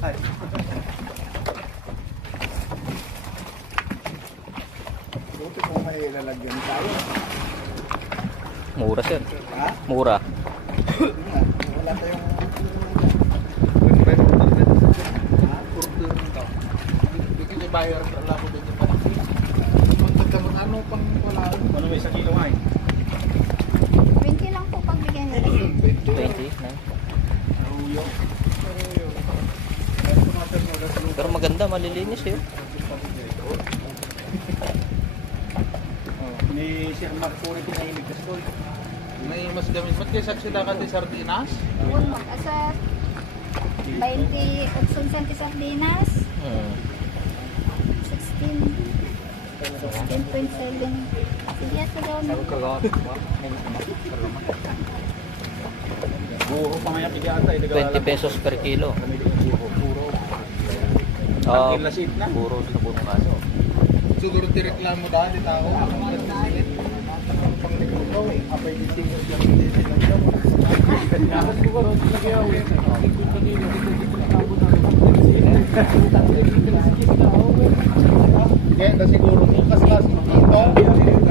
Ay. Buti kung may lalagyan tayo. Mura sir. Ha? Mura. Wala tayong... Bayar pala ko dito pa. Magdagdag ano pang wala. Ano may 1 kilo nga eh? 20 lang po pagbigyan nila. 20. Aruyo. Pero maganda, malilinis eh. Ni Sir Marco rin pinahimig kasi ko. May mas gamit. Ba't kayo saksida ka di sardinas? Huwag mag-asa 28 cents sardinas. 16.7. Sige, sa daw mo. Buho pa nga yung ata. 20 pesos per kilo. Puro. Oh, Lasit na. puro sa puro kaso. Siguro direklamo dahil tao. Pang nagluto eh. Apay di tingos lang hindi sila siya. Ako siguro nagyaw eh. Kaya na siguro bukas lang. Ito.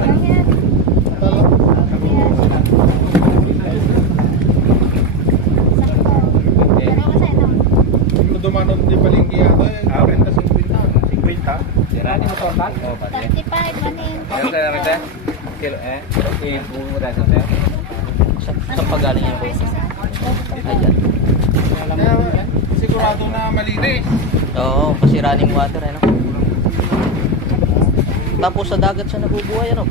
Ayan. Sakto. Pero kasi ano, Dumanon di palinggi yata. Renta 50. 50. Sirani mo total? Oh, 35 manin. Kilo sa pagaling yan po. Ayan. Kaya sigurado na malinis. Oo, kasi running water eh, no? Tapos sa dagat siya nabubuhay, ano?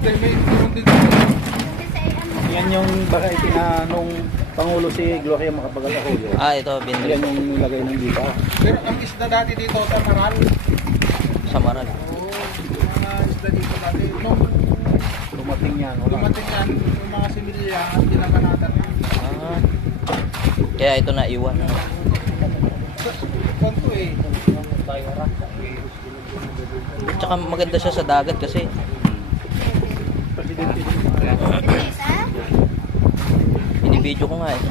May meron din. Kasi ano, Yan yung baka itinanong Pangulo si Gloria Macapagal-Arroyo. Ah, ito, Yan binili yung nilagay ng dito. Pero ang isda dati dito sa Maral. sa Maral. Oo, yung mga isda dito dati. Nung Dumating yan. Wala. dumating yan, yung mga similya, tinabanatan yan. Ah. Kaya ito na iwan. Kanto eh. Tsaka maganda siya sa dagat kasi bilis ha? binibidyo ko nga eh.